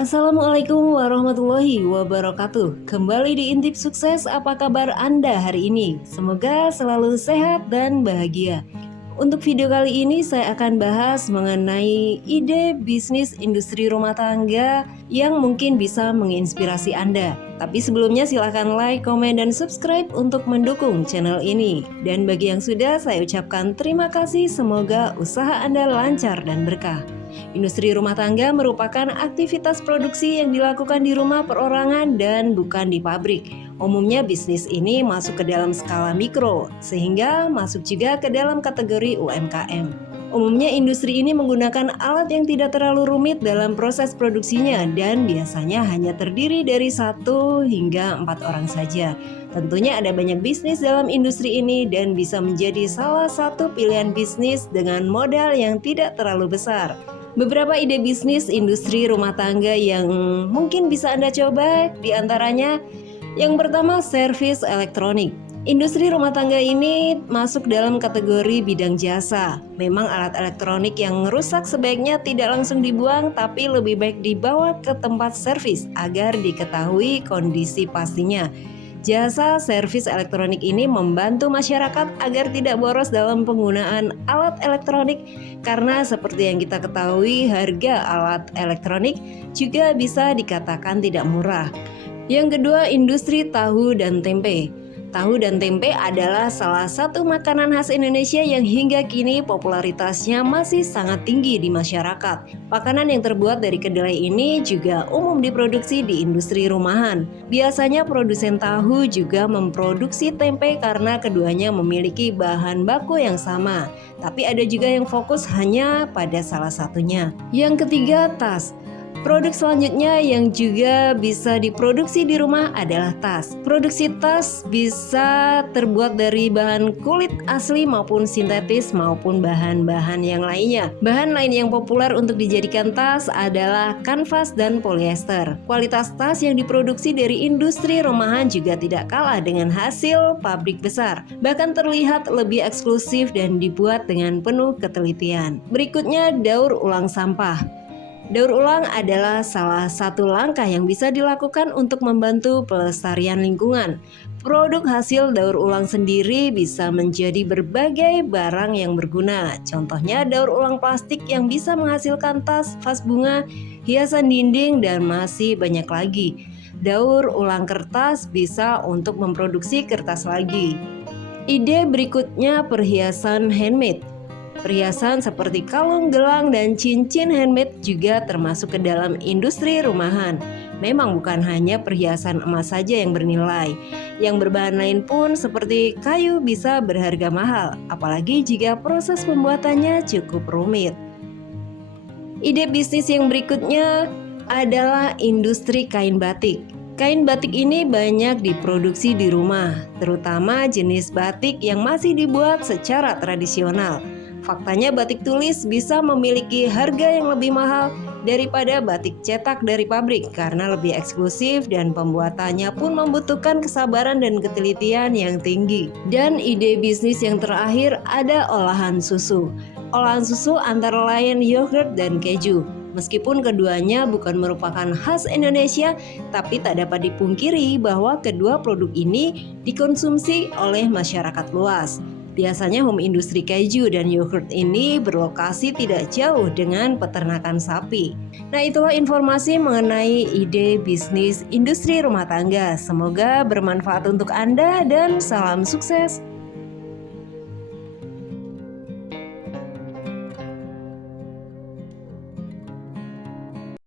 Assalamualaikum warahmatullahi wabarakatuh. Kembali di Intip Sukses, apa kabar Anda hari ini? Semoga selalu sehat dan bahagia. Untuk video kali ini saya akan bahas mengenai ide bisnis industri rumah tangga yang mungkin bisa menginspirasi Anda. Tapi sebelumnya silahkan like, komen, dan subscribe untuk mendukung channel ini. Dan bagi yang sudah, saya ucapkan terima kasih, semoga usaha Anda lancar dan berkah. Industri rumah tangga merupakan aktivitas produksi yang dilakukan di rumah perorangan dan bukan di pabrik. Umumnya bisnis ini masuk ke dalam skala mikro, sehingga masuk juga ke dalam kategori UMKM. Umumnya industri ini menggunakan alat yang tidak terlalu rumit dalam proses produksinya dan biasanya hanya terdiri dari 1 hingga 4 orang saja. Tentunya ada banyak bisnis dalam industri ini dan bisa menjadi salah satu pilihan bisnis dengan modal yang tidak terlalu besar. Beberapa ide bisnis industri rumah tangga yang mungkin bisa Anda coba, diantaranya yang pertama, servis elektronik. Industri rumah tangga ini masuk dalam kategori bidang jasa. Memang alat elektronik yang rusak sebaiknya tidak langsung dibuang, tapi lebih baik dibawa ke tempat servis agar diketahui kondisi pastinya. Jasa servis elektronik ini membantu masyarakat agar tidak boros dalam penggunaan alat elektronik, karena seperti yang kita ketahui harga alat elektronik juga bisa dikatakan tidak murah. Yang kedua, industri tahu dan tempe. Tahu dan tempe adalah salah satu makanan khas Indonesia yang hingga kini popularitasnya masih sangat tinggi di masyarakat. Makanan yang terbuat dari kedelai ini juga umum diproduksi di industri rumahan. Biasanya produsen tahu juga memproduksi tempe karena keduanya memiliki bahan baku yang sama. Tapi ada juga yang fokus hanya pada salah satunya. Yang ketiga, tas. Produk selanjutnya yang juga bisa diproduksi di rumah adalah tas. Produksi tas bisa terbuat dari bahan kulit asli maupun sintetis maupun bahan-bahan yang lainnya. Bahan lain yang populer untuk dijadikan tas adalah kanvas dan polyester. Kualitas tas yang diproduksi dari industri rumahan juga tidak kalah dengan hasil pabrik besar. Bahkan terlihat lebih eksklusif dan dibuat dengan penuh ketelitian. Berikutnya, daur ulang sampah. Daur ulang adalah salah satu langkah yang bisa dilakukan untuk membantu pelestarian lingkungan. Produk hasil daur ulang sendiri bisa menjadi berbagai barang yang berguna. Contohnya daur ulang plastik yang bisa menghasilkan tas, vas bunga, hiasan dinding, dan masih banyak lagi. Daur ulang kertas bisa untuk memproduksi kertas lagi. Ide berikutnya, perhiasan handmade. Perhiasan seperti kalung, gelang, dan cincin handmade juga termasuk ke dalam industri rumahan. Memang bukan hanya perhiasan emas saja yang bernilai. Yang berbahan lain pun seperti kayu bisa berharga mahal, apalagi jika proses pembuatannya cukup rumit. Ide bisnis yang berikutnya adalah industri kain batik. Kain batik ini banyak diproduksi di rumah, terutama jenis batik yang masih dibuat secara tradisional. Faktanya batik tulis bisa memiliki harga yang lebih mahal daripada batik cetak dari pabrik karena lebih eksklusif dan pembuatannya pun membutuhkan kesabaran dan ketelitian yang tinggi. Dan ide bisnis yang terakhir ada olahan susu. Olahan susu antara lain yogurt dan keju. Meskipun keduanya bukan merupakan khas Indonesia, tapi tak dapat dipungkiri bahwa kedua produk ini dikonsumsi oleh masyarakat luas. Biasanya home industri keju dan yogurt ini berlokasi tidak jauh dengan peternakan sapi. Nah, itulah informasi mengenai ide bisnis industri rumah tangga. Semoga bermanfaat untuk Anda dan salam sukses.